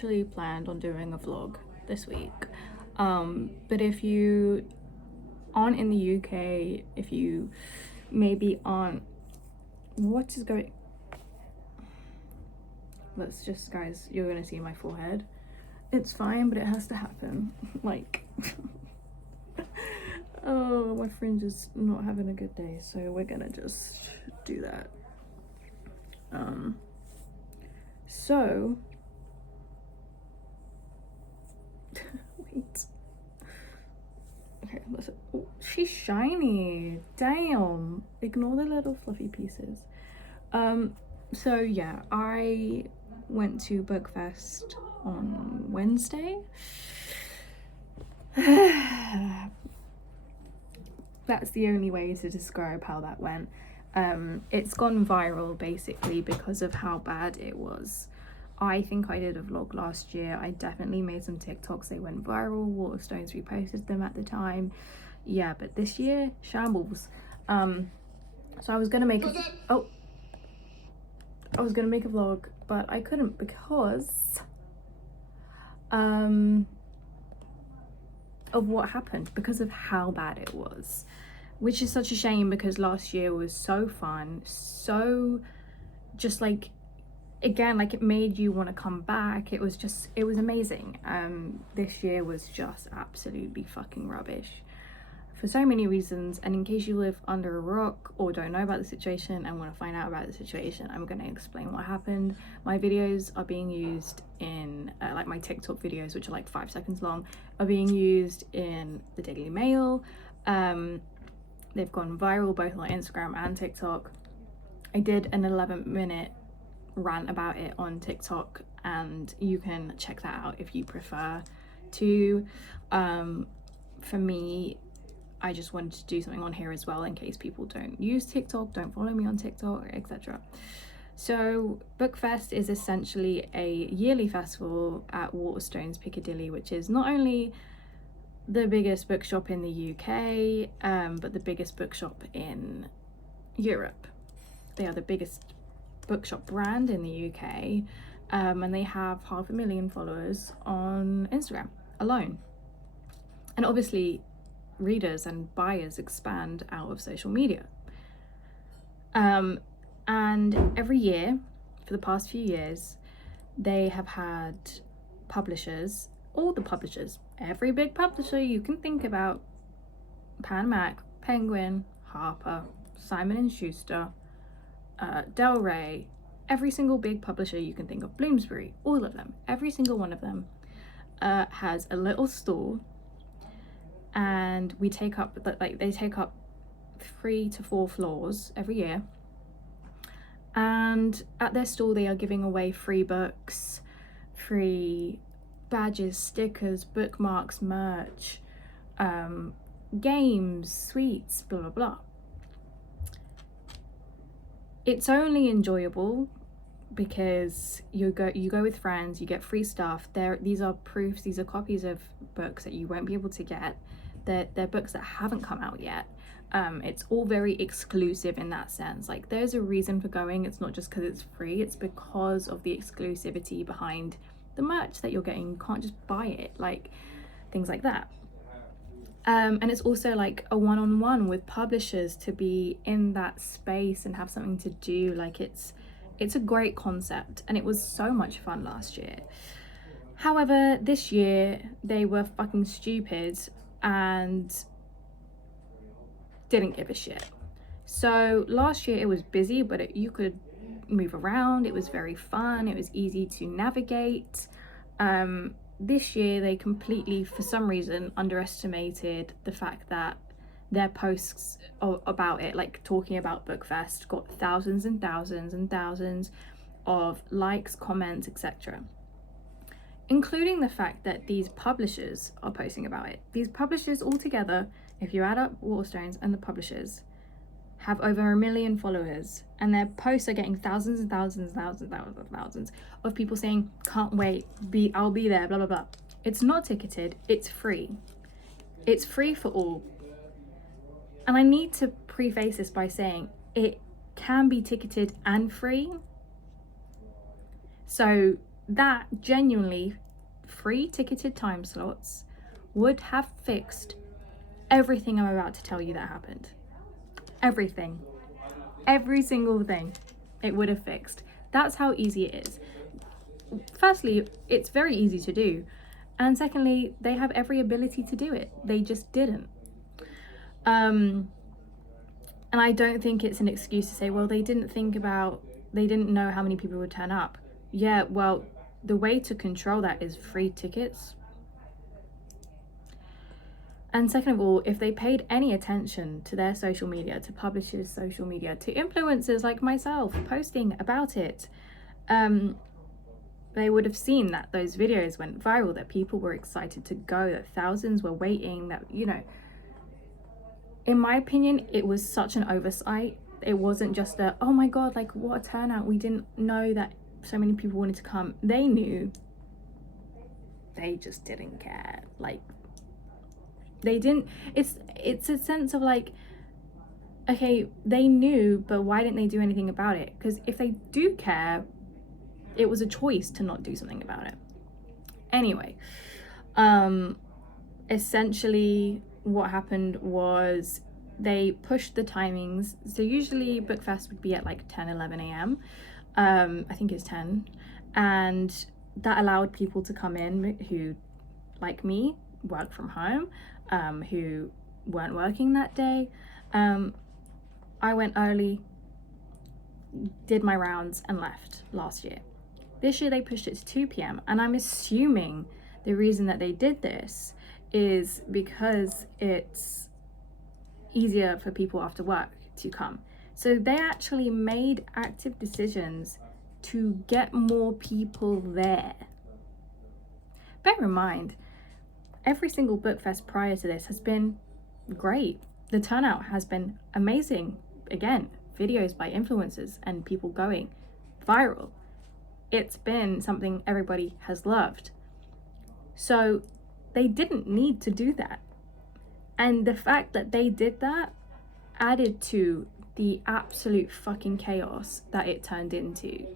literally planned on doing a vlog this week, but if you aren't in the UK, if you maybe aren't, what is going, let's just, guys, you're gonna see my forehead. It's fine, but it has to happen. Like, oh, my friend is not having a good day, so we're gonna just do that. So wait, okay, listen. Oh, she's shiny, damn, ignore the little fluffy pieces. So yeah, I went to bookfest on Wednesday. That's the only way to describe how that went. It's gone viral basically because of how bad it was. I think I did a vlog last year. I definitely made some TikToks, they went viral. Waterstones reposted them at the time. Yeah, but this year, shambles. So I was gonna make I was gonna make a vlog, but I couldn't because of what happened, because of how bad it was, which is such a shame because last year was so fun, so just like, again, like it made you want to come back. It was amazing. This year was just absolutely fucking rubbish for so many reasons, and in case you live under a rock or don't know about the situation and want to find out about the situation, I'm going to explain what happened. My videos are being used in like my TikTok videos, which are like 5 seconds long, are being used in the Daily Mail. They've gone viral both on Instagram and TikTok. I did an 11-minute rant about it on TikTok, and you can check that out if you prefer to. For me, I just wanted to do something on here as well in case people don't use TikTok, don't follow me on TikTok, etc. So Bookfest is essentially a yearly festival at Waterstones Piccadilly, which is not only the biggest bookshop in the UK, but the biggest bookshop in Europe. They are the biggest bookshop brand in the UK, and they have 500,000 followers on Instagram alone. And obviously readers and buyers expand out of social media. And every year for the past few years, they have had publishers, all the publishers, every big publisher you can think about, Pan Mac, Penguin, Harper, Simon & Schuster, Del Rey, every single big publisher you can think of, Bloomsbury, all of them, every single one of them has a little stall, and we take up, like, they take up 3 to 4 floors every year, and at their stall they are giving away free books, free badges, stickers, bookmarks, merch, games, sweets, blah blah blah. It's only enjoyable because you go with friends, you get free stuff. These are proofs, these are copies of books that you won't be able to get. They're books that haven't come out yet. It's all very exclusive in that sense. Like, there's a reason for going. It's not just because it's free, it's because of the exclusivity behind the merch that you're getting. You can't just buy it, like things like that. And it's also like a one-on-one with publishers to be in that space and have something to do. Like, it's a great concept, and it was so much fun last year. However, this year they were fucking stupid and didn't give a shit. So last year it was busy, but you could move around. It was very fun. It was easy to navigate. This year they completely, for some reason, underestimated the fact that their posts about it, like talking about Bookfest, got thousands and thousands and thousands of likes, comments, etc. Including the fact that these publishers are posting about it. These publishers altogether, if you add up Waterstones and the publishers, have over 1 million followers, and their posts are getting thousands and thousands and thousands and thousands and thousands of people saying, can't wait, I'll be there, blah blah blah. It's not ticketed, it's free. It's free for all. And I need to preface this by saying it can be ticketed and free. So that genuinely free ticketed time slots would have fixed everything I'm about to tell you that happened. Everything. Every single thing it would have fixed. That's how easy it is. Firstly, it's very easy to do. And secondly, they have every ability to do it. They just didn't. And I don't think it's an excuse to say, well, they didn't know how many people would turn up. Yeah, well, the way to control that is free tickets. And second of all, if they paid any attention to their social media, to publishers' social media, to influencers like myself posting about it, they would have seen that those videos went viral, that people were excited to go, that thousands were waiting, that, you know, in my opinion, it was such an oversight. It wasn't just a, oh my God, like what a turnout. We didn't know that so many people wanted to come. They knew. They just didn't care. Like, they didn't, it's a sense of like, okay, they knew, but why didn't they do anything about it? Because if they do care, it was a choice to not do something about it. Anyway, essentially what happened was they pushed the timings. So usually bookfest would be at like 10-11 a.m. I think it's 10, and that allowed people to come in who, like me, work from home, who weren't working that day. I went early, did my rounds and left last year. This year they pushed it to 2 p.m. and I'm assuming the reason that they did this is because it's easier for people after work to come. So they actually made active decisions to get more people there. Bear in mind, every single bookfest prior to this has been great. The turnout has been amazing. Again, videos by influencers and people going viral. It's been something everybody has loved. So they didn't need to do that. And the fact that they did that added to the absolute fucking chaos that it turned into.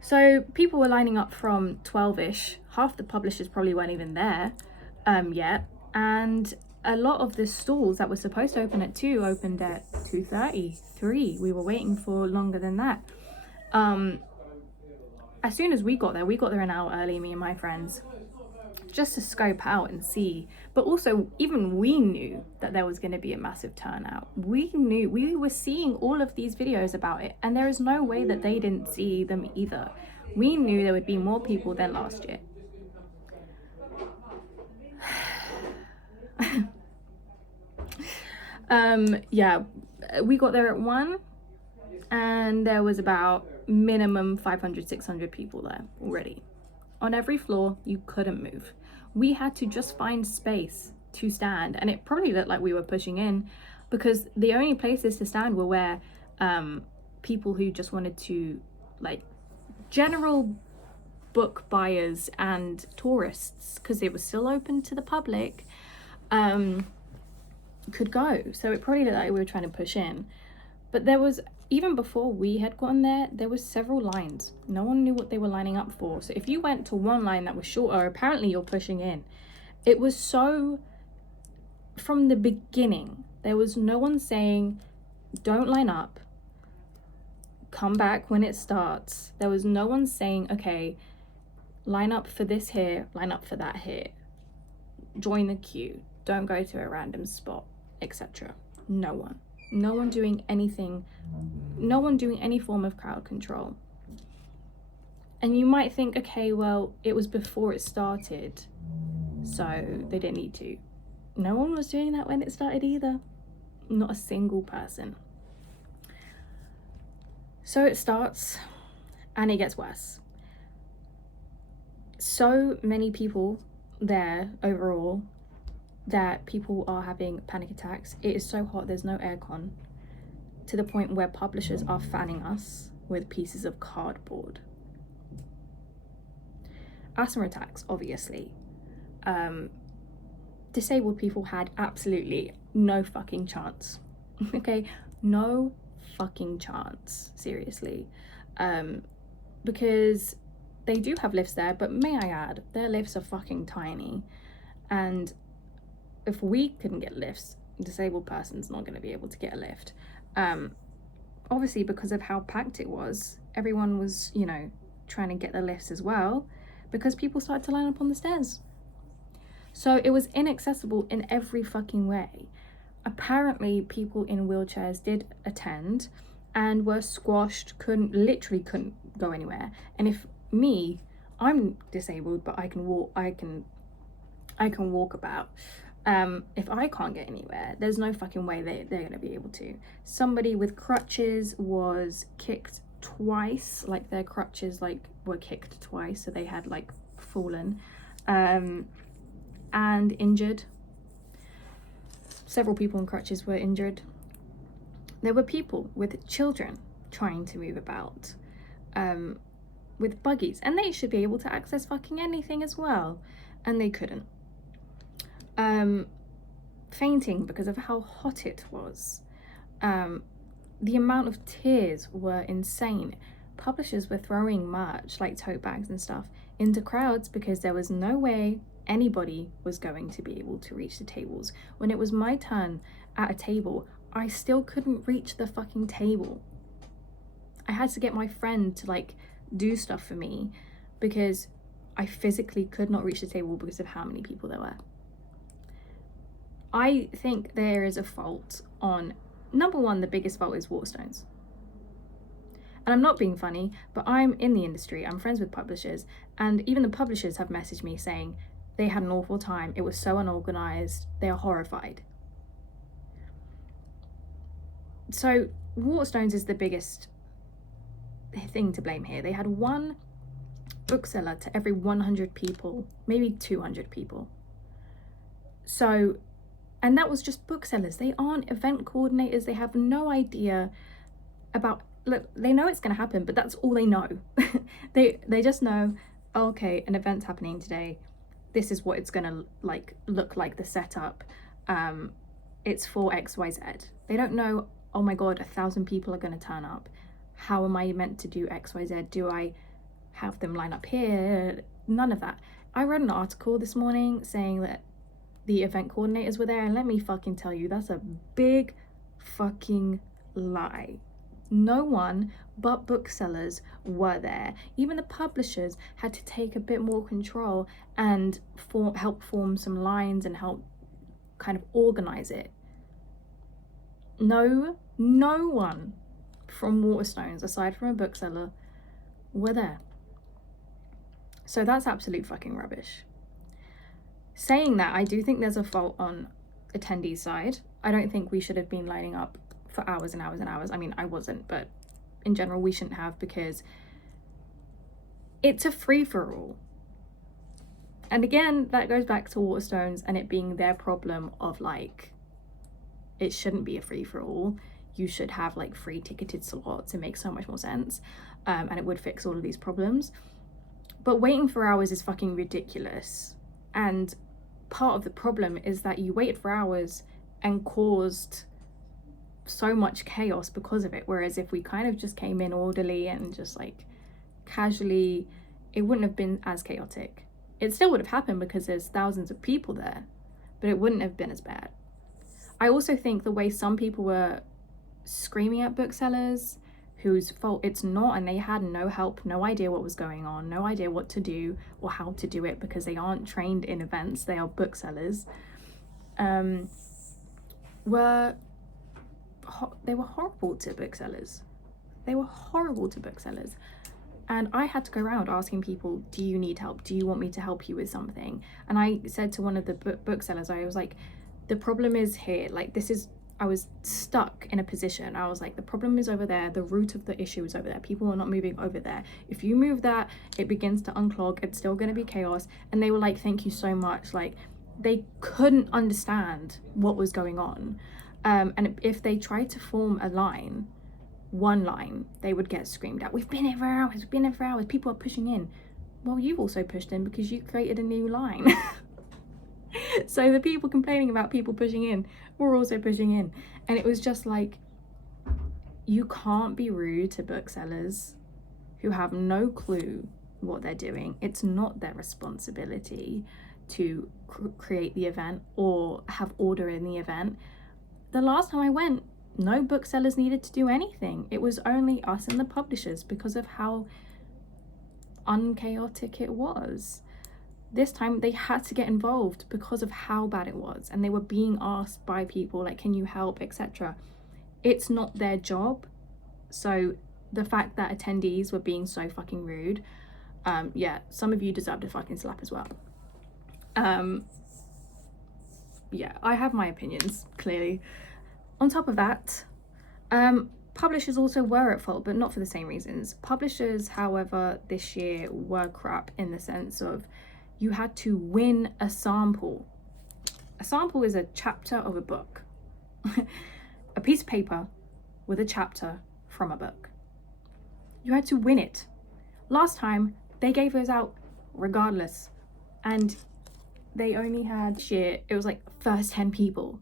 So people were lining up from 12ish. Half the publishers probably weren't even there yet. And a lot of the stalls that were supposed to open at 2 opened at 2:30, 3. We were waiting for longer than that. As soon as we got there an hour early, me and my friends, just to scope out and see. But also, even we knew that there was going to be a massive turnout. We knew, we were seeing all of these videos about it, and there is no way that they didn't see them either. We knew there would be more people than last year. Yeah, we got there at 1 and there was about minimum 500-600 people there already. On every floor, you couldn't move. We had to just find space to stand, and it probably looked like we were pushing in because the only places to stand were where people who just wanted to, like, general book buyers and tourists, because it was still open to the public, could go. So it probably looked like we were trying to push in. But there was, even before we had gotten there, there was several lines. No one knew what they were lining up for. So if you went to one line that was shorter, apparently you're pushing in. It was so, from the beginning, there was no one saying, don't line up, come back when it starts. There was no one saying, okay, line up for this here, line up for that here, join the queue, don't go to a random spot, etc. No one doing anything, no one doing any form of crowd control. And you might think, okay, well, it was before it started, so they didn't need to. No one was doing that when it started either. Not a single person. So it starts and it gets worse. So many people there overall that people are having panic attacks. It is so hot, there's no aircon, to the point where publishers are fanning us with pieces of cardboard. Asthma attacks, obviously. Disabled people had absolutely no fucking chance. Okay, no fucking chance, seriously. because they do have lifts there, but may I add, their lifts are fucking tiny. And if we couldn't get lifts, a disabled person's not going to be able to get a lift. Obviously, because of how packed it was, everyone was, you know, trying to get the lifts as well, because people started to line up on the stairs. So it was inaccessible in every fucking way. Apparently, people in wheelchairs did attend and were squashed, literally couldn't go anywhere. And if I'm disabled, but I can walk, I can walk about. If I can't get anywhere, there's no fucking way they're gonna be able to. Somebody with crutches was kicked twice, like their crutches like were kicked twice, so they had like fallen, and injured. Several people in crutches were injured. There were people with children trying to move about, with buggies, and they should be able to access fucking anything as well, and they couldn't. Fainting because of how hot it was. The amount of tears were insane. Publishers were throwing merch, like tote bags and stuff, into crowds because there was no way anybody was going to be able to reach the tables. When it was my turn at a table, I still couldn't reach the fucking table. I had to get my friend to like do stuff for me because I physically could not reach the table because of how many people there were. I think there is a fault on, number one, the biggest fault is Waterstones. And I'm not being funny, but I'm in the industry, I'm friends with publishers, and even the publishers have messaged me saying they had an awful time, it was so unorganized, they are horrified. So Waterstones is the biggest thing to blame here. They had one bookseller to every 100 people, maybe 200 people. So, and that was just booksellers. They aren't event coordinators. They have no idea about, look, they know it's going to happen, but that's all they know. they just know, oh, okay, an event's happening today. This is what it's going to like look like, the setup. It's for XYZ. They don't know, oh my God, 1,000 people are going to turn up. How am I meant to do XYZ? Do I have them line up here? None of that. I read an article this morning saying that the event coordinators were there, and let me fucking tell you, that's a big fucking lie. No one but booksellers were there. Even the publishers had to take a bit more control and help form some lines and help kind of organize it. No one from Waterstones, aside from a bookseller, were there. So that's absolute fucking rubbish. Saying that, I do think there's a fault on attendees' side. I don't think we should have been lining up for hours and hours and hours. I mean, I wasn't, but in general, we shouldn't have, because it's a free-for-all. And again, that goes back to Waterstones and it being their problem of like, it shouldn't be a free-for-all. You should have like free ticketed slots. It makes so much more sense, and it would fix all of these problems. But waiting for hours is fucking ridiculous. And part of the problem is that you waited for hours and caused so much chaos because of it. Whereas if we kind of just came in orderly and just like casually, it wouldn't have been as chaotic. It still would have happened because there's thousands of people there, but it wouldn't have been as bad. I also think the way some people were screaming at booksellers whose fault it's not, and they had no help, no idea what was going on, no idea what to do or how to do it, because they aren't trained in events, they are booksellers, they were horrible to booksellers. They were horrible to booksellers. And I had to go around asking people, do you need help? Do you want me to help you with something? And I said to one of the booksellers, I was like, the problem is here, like I was stuck in a position. I was like, the problem is over there. The root of the issue is over there. People are not moving over there. If you move that, it begins to unclog. It's still going to be chaos. And they were like, thank you so much. Like, they couldn't understand what was going on. And if they tried to form one line, they would get screamed at. We've been here for hours. We've been here for hours. People are pushing in. Well, you've also pushed in because you created a new line. So the people complaining about people pushing in were also pushing in. And it was just like, you can't be rude to booksellers who have no clue what they're doing. It's not their responsibility to create the event or have order in the event. The last time I went, no booksellers needed to do anything. It was only us and the publishers because of how unchaotic it was. This time they had to get involved because of how bad it was, and they were being asked by people like, can you help, etc. It's not their job. So the fact that attendees were being so fucking rude, yeah, some of you deserved a fucking slap as well. Yeah, I have my opinions, clearly. On top of that, publishers also were at fault, but not for the same reasons. Publishers, however, this year were crap in the sense of you had to win a sample. A sample is a chapter of a book. A piece of paper with a chapter from a book. You had to win it. Last time, they gave those out regardless. And they only had shit, it was like first 10 people.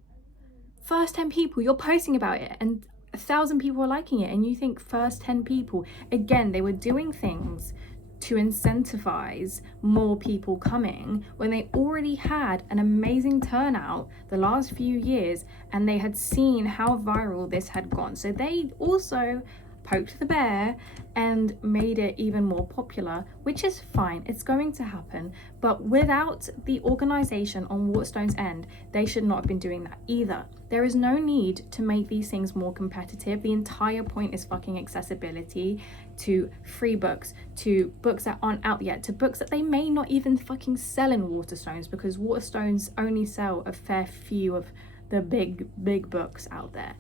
First 10 people, you're posting about it and 1,000 people are liking it, and you think first 10 people. Again, they were doing things to incentivize more people coming when they already had an amazing turnout the last few years, and they had seen how viral this had gone. So they also poked the bear and made it even more popular, which is fine, it's going to happen. But without the organization on Waterstones' end, they should not have been doing that either. There is no need to make these things more competitive. The entire point is fucking accessibility to free books, to books that aren't out yet, to books that they may not even fucking sell in Waterstones, because Waterstones only sell a fair few of the big books out there.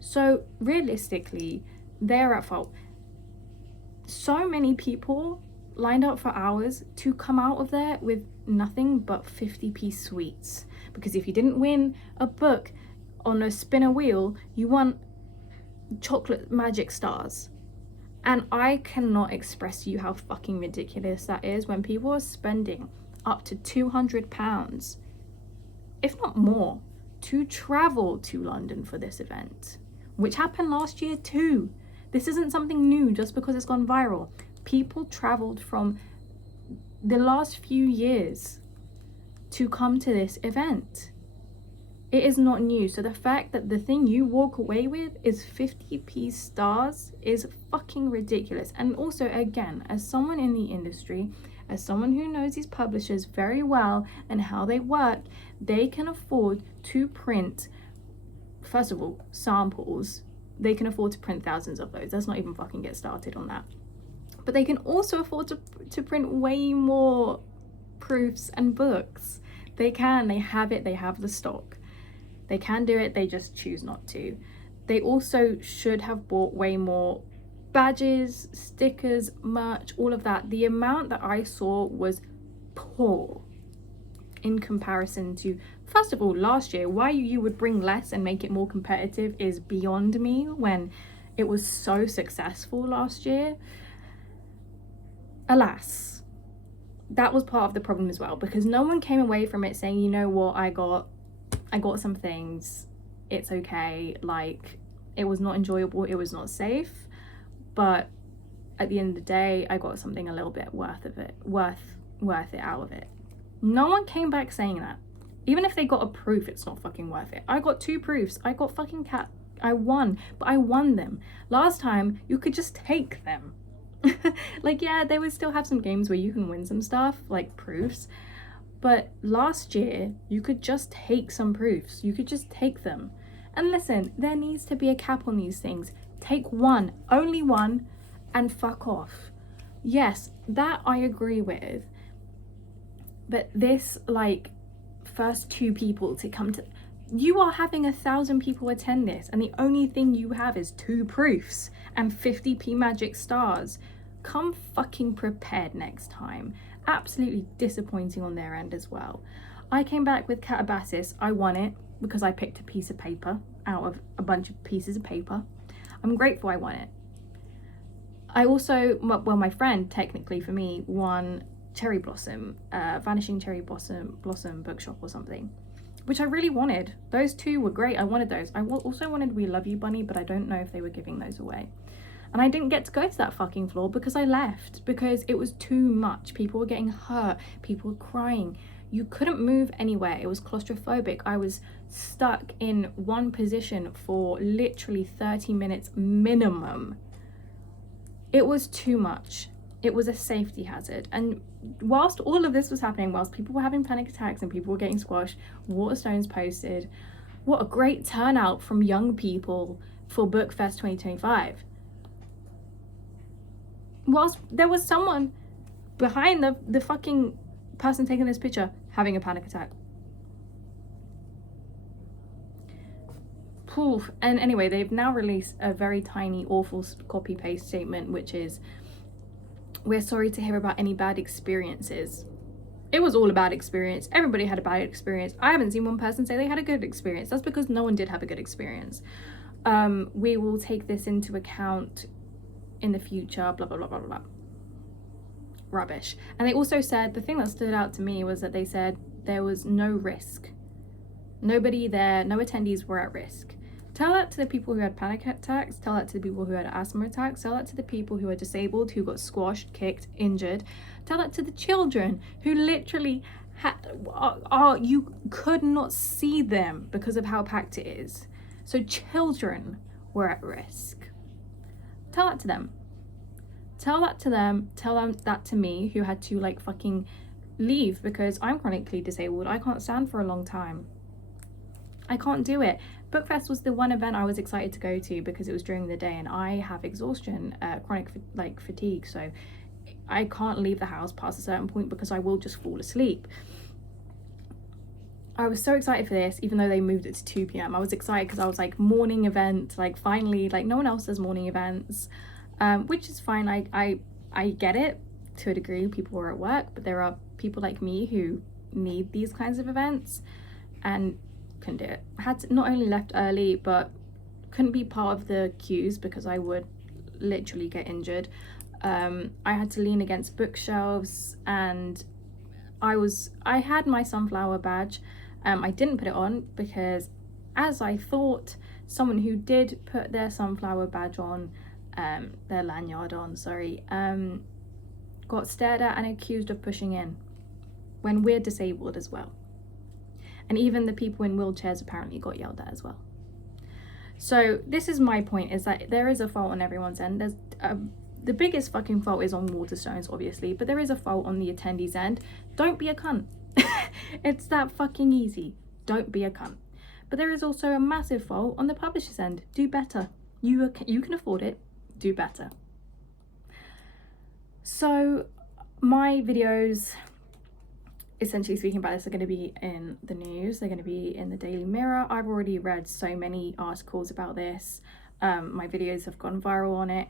So realistically, they're at fault. So many people lined up for hours to come out of there with nothing but 50p sweets, because if you didn't win a book on a spinner wheel, you won chocolate magic stars. And I cannot express to you how fucking ridiculous that is when people are spending up to £200, if not more, to travel to London for this event, which happened last year too. This isn't something new just because it's gone viral. People traveled from the last few years to come to this event. It is not new. So the fact that the thing you walk away with is 50p stars is fucking ridiculous. And also, again, as someone in the industry, as someone who knows these publishers very well and how they work, they can afford to print, first of all, samples. They can afford to print thousands of those. Let's not even fucking get started on that. But they can also afford to print way more proofs and books. They can, they have it, they have the stock. They can do it, they just choose not to. They also should have bought way more badges, stickers, merch, all of that. The amount that I saw was poor in comparison to, first of all, last year. Why you would bring less and make it more competitive is beyond me when it was so successful last year. Alas, that was part of the problem as well, because no one came away from it saying, you know what, I got some things, it's okay. Like, it was not enjoyable, it was not safe, but at the end of the day, I got something a little bit worth it out of it. No one came back saying that. Even if they got a proof, it's not fucking worth it. I got 2 proofs. I got fucking I won, but I won them. Last time, you could just take them. Like, yeah, they would still have some games where you can win some stuff, like proofs. But last year, you could just take some proofs. You could just take them. And listen, there needs to be a cap on these things. Take one, only one, and fuck off. Yes, that I agree with. But this, like, first 2 people to come to, you are having 1,000 people attend this, and the only thing you have is 2 proofs and 50p magic stars. Come fucking prepared next time. Absolutely disappointing on their end as well. I came back with Catabasis. I won it because I picked a piece of paper out of a bunch of pieces of paper. I'm grateful I won it. I also, well, my friend, technically for me, won Cherry Blossom, Vanishing Cherry Blossom Bookshop or something, which I really wanted. Those 2 were great. I wanted those. I also wanted We Love You Bunny, but I don't know if they were giving those away. And I didn't get to go to that fucking floor because I left, because it was too much. People were getting hurt, people were crying. You couldn't move anywhere. It was claustrophobic. I was stuck in one position for literally 30 minutes minimum. It was too much. It was a safety hazard. And whilst all of this was happening, whilst people were having panic attacks and people were getting squashed, Waterstones posted, what a great turnout from young people for bookfest 2025. Whilst there was someone behind the fucking person taking this picture having a panic attack. Poof. And anyway, they've now released a very tiny, awful copy paste statement, which is, we're sorry to hear about any bad experiences. It was all a bad experience. Everybody had a bad experience. I haven't seen one person say they had a good experience. That's because no one did have a good experience. We will take this into account in the future, blah, blah, blah, blah, blah. Rubbish. And they also said, the thing that stood out to me was that they said there was no risk. Nobody there, no attendees were at risk. Tell that to the people who had panic attacks, tell that to the people who had asthma attacks, tell that to the people who are disabled, who got squashed, kicked, injured. Tell that to the children who literally you could not see them because of how packed it is. So children were at risk. Tell that to them. Tell that to them, tell them that to me, who had to like fucking leave because I'm chronically disabled. I can't stand for a long time. I can't do it. Bookfest was the one event I was excited to go to because it was during the day, and I have exhaustion, chronic fatigue, so I can't leave the house past a certain point because I will just fall asleep. I was so excited for this, even though they moved it to 2 p.m. I was excited because I was like, morning event, like finally, like no one else does morning events, which is fine. I get it to a degree. People are at work, but there are people like me who need these kinds of events and couldn't do it. I had to, not only left early, but couldn't be part of the queues because I would literally get injured. I had to lean against bookshelves, and I had my sunflower badge. I didn't put it on because, as I thought, someone who did put their sunflower badge on, their lanyard on, sorry, got stared at and accused of pushing in when we're disabled as well. And even the people in wheelchairs apparently got yelled at as well. So this is my point, is that there is a fault on everyone's end. There's the biggest fucking fault is on Waterstones, obviously, but there is a fault on the attendees' end. Don't be a cunt. It's that fucking easy. Don't be a cunt. But there is also a massive fault on the publisher's end. Do better. You can afford it. Do better. So my videos, essentially speaking about this, are going to be in the news. They're going to be in the Daily Mirror. I've already read so many articles about this. My videos have gone viral on it.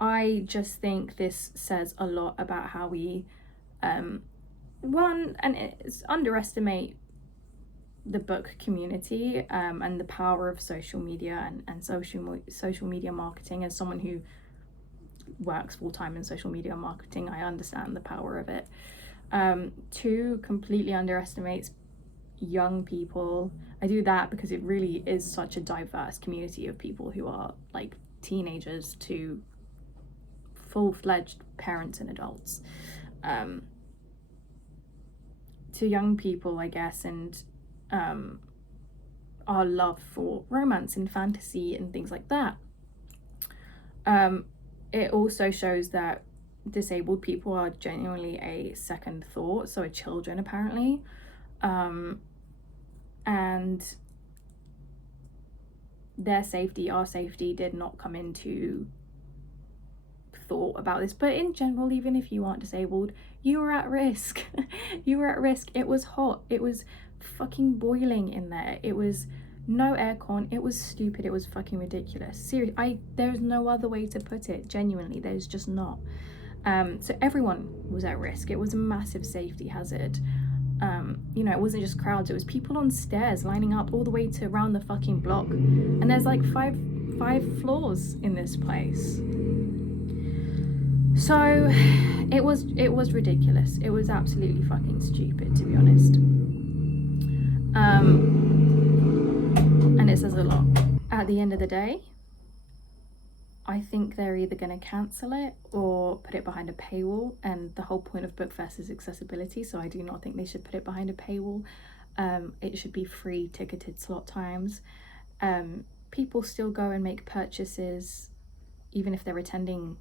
I just think this says a lot about how we underestimate the book community and the power of social media and social media marketing. As someone who works full-time in social media marketing, I understand the power of it. Two, completely underestimates young people. I do that because it really is such a diverse community of people who are like teenagers to full-fledged parents and adults. To young people, I guess, and our love for romance and fantasy and things like that. It also shows that disabled people are genuinely a second thought, so are children apparently, and their safety, our safety, did not come into thought about this. But in general, even if you aren't disabled, you were at risk. You were at risk. It was hot, it was fucking boiling in there, it was no aircon, it was stupid, it was fucking ridiculous. Seriously, there's no other way to put it. Genuinely, there's just not. So everyone was at risk. It was a massive safety hazard. You know, it wasn't just crowds, it was people on stairs lining up all the way to around the fucking block, and there's like five floors in this place. So it was ridiculous. It was absolutely fucking stupid, to be honest. And it says a lot. At the end of the day, I think they're either going to cancel it or put it behind a paywall, and the whole point of bookfest is accessibility, so I do not think they should put it behind a paywall. It should be free ticketed slot times. People still go and make purchases even if they're attending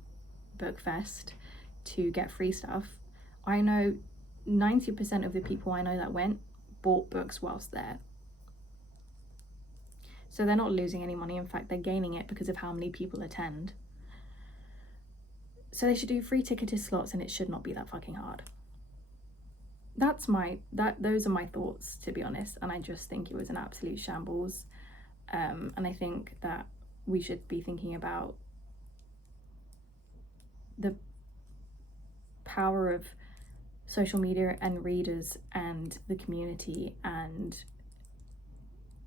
bookfest to get free stuff. I know 90% of the people I know that went bought books whilst there. So they're not losing any money. In fact, they're gaining it because of how many people attend. So they should do free ticketed slots, and it should not be that fucking hard. Those are my thoughts, to be honest, and I just think it was an absolute shambles. And I think that we should be thinking about the power of social media and readers and the community, and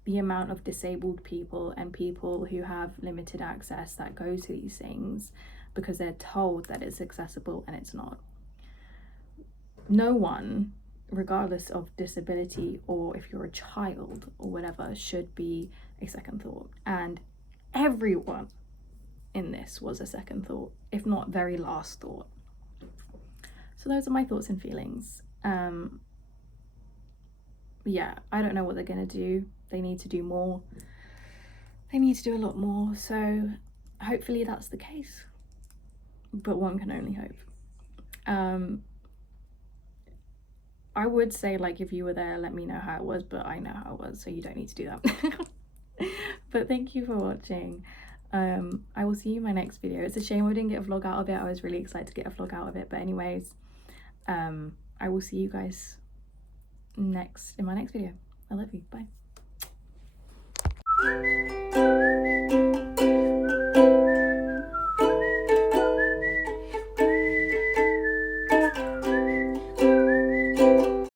the amount of disabled people and people who have limited access that go to these things because they're told that it's accessible and it's not. No one, regardless of disability or if you're a child or whatever, should be a second thought. And everyone in this was a second thought, if not very last thought. So those are my thoughts and feelings. Yeah, I don't know what they're gonna do. They need to do more. They need to do a lot more. So hopefully that's the case. But one can only hope. I would say, like, if you were there, let me know how it was, but I know how it was, so you don't need to do that. But thank you for watching. I will see you in my next video. It's a shame I didn't get a vlog out of it. I was really excited to get a vlog out of it, but anyways, I will see you guys in my next video. I love you. Bye.